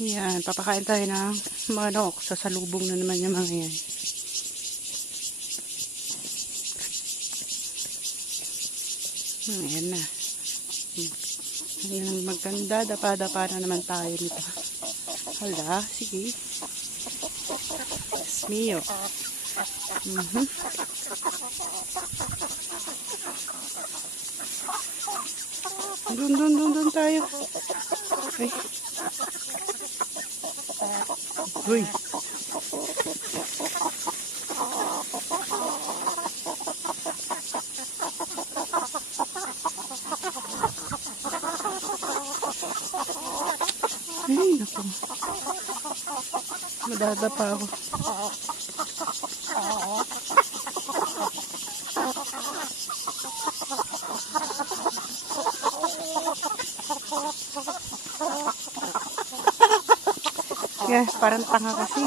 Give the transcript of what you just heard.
Yan, papakain tayo ng manok. Sasalubong na naman yung mga yan. Ayan na. Ayan, maganda. Dapa-dapa na naman tayo nito. Hala, sige. Mio. Dun tayo. Ay. Uy. Ay, naku. Madadapa ako. Yeah, parang tanga kasi.